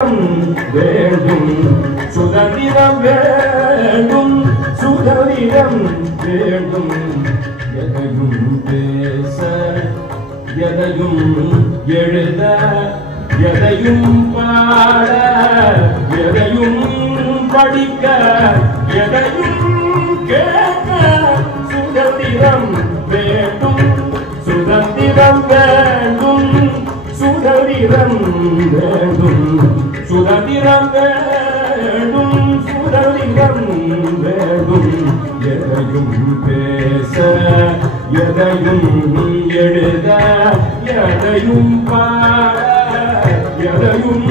வேண்டும் சுதந்திரம் வேண்டும் சுதந்திரம் வேண்டும் எதையும் பேச எதையும் எழுத எதையும் பாட எதையும் படிக்க எதையும் கேட்க சுதந்திரம் வேண்டும் சுதந்திரம் வேண்டும் சுதந்திரம் வேண்டும் சுதந்திரம் வேண்டும் சுதந்திரம் வேண்டும் எதையும் பேச எதையும் எழுத எதையும் பாட எதையும்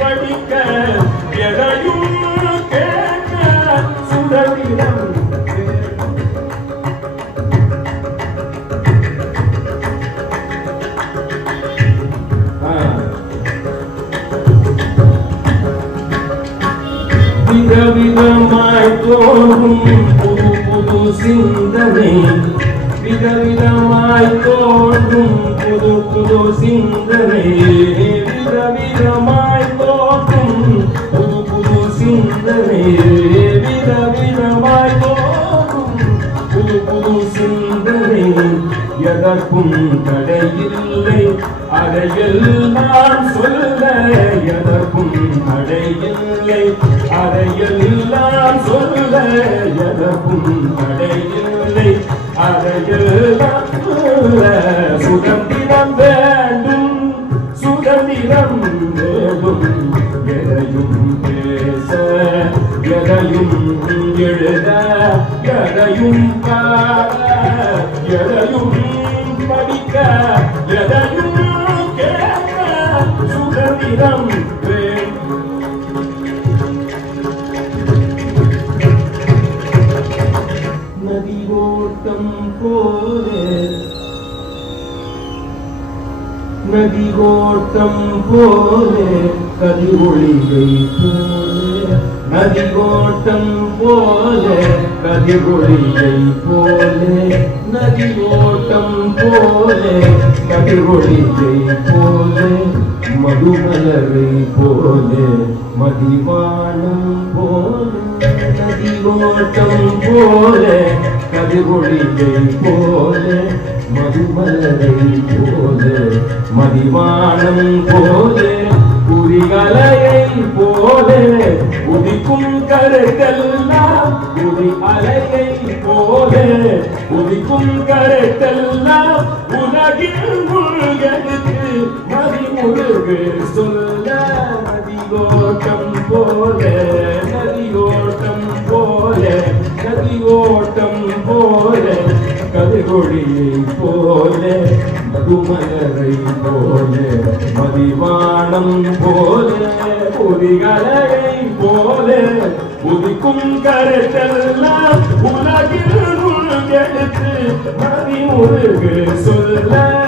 படிக்க எதையும் கேட்க சுதந்திரம் விதவிதமாய் தோன்றும் புது புது சிந்தனை விதவிதமாய் தோன்றும் புது புது சிந்தனை விதவிதமாய் தோன்றும் புது புது சிந்தனை விதவிதமாய் தோன்றும் புது புது சிந்தனை எதற்கும் தடையில்லை அதையெல்லாம் சொல்ல எதற்கும் தடையில்லை அதையெல்லாம் சொல்ல எதற்கும் தடையில்லை அதையெல்லாம் சொல்ல சுதந்திரம் வேண்டும் சுதந்திரம் வேண்டும் எதையும் பேச எதையும் எழுத எதையும் பாட எதையும் படிக்க எதையும் கேட்க சுதந்திரம் நதி ஓட்டம் போலே நதி ஓட்டம் போலே கதிரொளியை போலே நதி ஓட்டம் போலே கதிரொளியை போலே நதி ஓட்டம் போலே கதிரொளியை போலே மதுமலரை போலே மதிவானம் போலே நதி ஓட்டம் போலே கதிரொளியை போலே மதுமலரை போலே மதிவானம் போலே குறிகலையை போலே உதிக்கும் கருத்தெல்லாம் உதி அலையை போலே உதிக்கும் கருத்தெல்லாம் உலகில் முழுகெடுத்து மதிமுழுகு சொல்ல நதியோட்டம் போலே நதியோட்டம் போலே நதியோட்டம் போலே கதிரொளியை போலே மதுமலரை போலே மதிவானம் போலே பொறிகளையை போலே உதிக்கும் கருத்தெல்லாம் உலகில் முழுகெடுத்து மதிமுழுகு சொல்ல